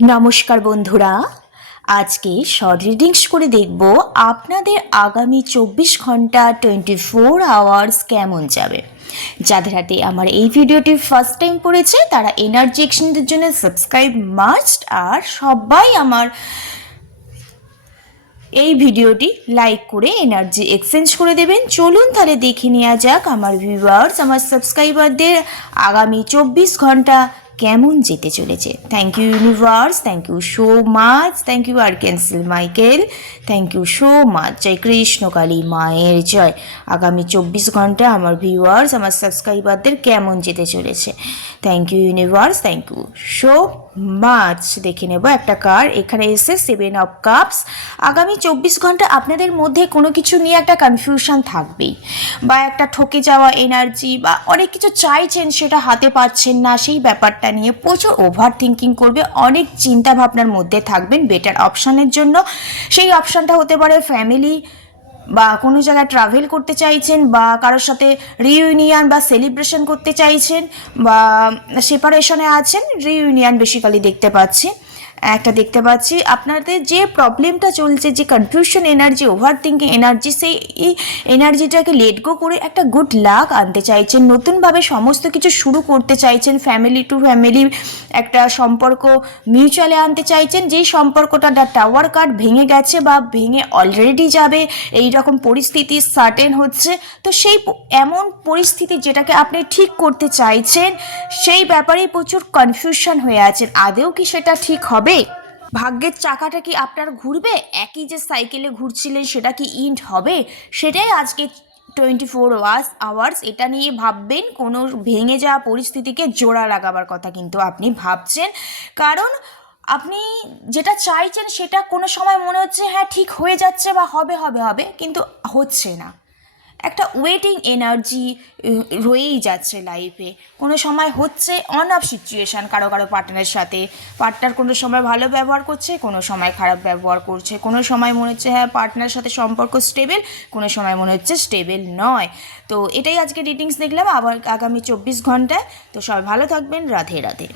নমস্কার বন্ধুরা, আজকে শর্ট রিডিংস করে দেখব আপনাদের আগামী 24 ঘন্টা 24 আওয়ার্স কেমন যাবে। যাদের হাতে আমার এই ভিডিওটি ফার্স্ট টাইম পড়েছে তারা এনার্জি এক্সচেঞ্জের জন্য সাবস্ক্রাইব মাস্ট, আর সবাই আমার এই ভিডিওটি লাইক করে এনার্জি এক্সচেঞ্জ করে দেবেন। চলুন তাহলে দেখে নেওয়া যাক আমার ভিউয়ার্স, আমার সাবস্ক্রাইবারদের আগামী 24 ঘন্টা কেমন যেতে চলেছে। Thank you universe, thank you so much, thank you archangel Michael, thank you so much. জয় কৃষ্ণ কালী মায়ের জয়। আগামী 24 ঘন্টা আমার ভিউয়ার্স, আমার সাবস্ক্রাইবারদের কেমন যেতে চলেছে। Thank you universe, thank you so much. দেখে নেব একটা কার্ড, এখানে এসে 7 অফ কাপস। আগামী 24 ঘন্টা আপনাদের মধ্যে কোনো কিছু নিয়ে একটা কনফিউশন থাকবেই, বা একটা ঠকে যাওয়া এনার্জি, বা অনেক কিছু চাইছেন সেটা হাতে পাচ্ছেন না, সেই ব্যাপারটা নিয়ে প্রচুর ওভার থিঙ্কিং করবে, অনেক চিন্তা ভাবনার মধ্যে থাকবেন বেটার অপশানের জন্য। সেই অপশানটা হতে পারে ফ্যামিলি, বা কোনো জায়গায় ট্রাভেল করতে চাইছেন, বা কারোর সাথে রিইউনিয়ন বা সেলিব্রেশন করতে চাইছেন, বা সেপারেশনে আছেন। রিইউনিয়ন বেসিক্যালি দেখতে পাচ্ছি, একটা দেখতে পাচ্ছি আপনাদের যে প্রবলেমটা চলছে, যে confusion energy, over thinking energy, সেই এনার্জিটাকে লেট গো করে একটা গুড লাক আনতে চাইছেন, নতুনভাবে সমস্ত কিছু শুরু করতে চাইছেন, ফ্যামিলি টু ফ্যামিলি একটা সম্পর্ক মিউচুয়ালে আনতে চাইছেন। যেই সম্পর্কটা টাওয়ার কার্ড ভেঙে গেছে বা ভেঙে অলরেডি যাবে এই রকম পরিস্থিতি সার্টেন হচ্ছে, তো সেই এমন পরিস্থিতি যেটাকে আপনি ঠিক করতে চাইছেন, সেই ব্যাপারেই প্রচুর কনফিউশন হয়ে আছেন। আদেও কি সেটা ঠিক হবে? ভাগ্যের চাকাটা কি আপনার ঘুরবে? একই যে সাইকেলে ঘুরছিলেন সেটা কি ইন্ড হবে? সেটাই আজকে 24 আওয়ার্স এটা নিয়ে ভাববেন। কোনো ভেঙে যাওয়া পরিস্থিতিকে জোড়া লাগাবার কথা কিন্তু আপনি ভাবছেন, কারণ আপনি যেটা চাইছেন সেটা কোনো সময় মনে হচ্ছে হ্যাঁ ঠিক হয়ে যাচ্ছে বা হবে হবে হবে, কিন্তু হচ্ছে না। একটা ওয়েটিং এনার্জি রয়েই যাচ্ছে লাইফে। কোনো সময় হচ্ছে অন অফ সিচুয়েশান কারো কারো পার্টনারের সাথে, পার্টনার কোনো সময় ভালো ব্যবহার করছে, কোনো সময় খারাপ ব্যবহার করছে, কোনো সময় মনে হচ্ছে হ্যাঁ পার্টনারের সাথে সম্পর্ক স্টেবল, কোনো সময় মনে হচ্ছে স্টেবল নয়। তো এটাই আজকে রিডিংস দেখলাম আবার আগামী 24 ঘন্টায়। তো সবাই ভালো থাকবেন, রাধে রাধে।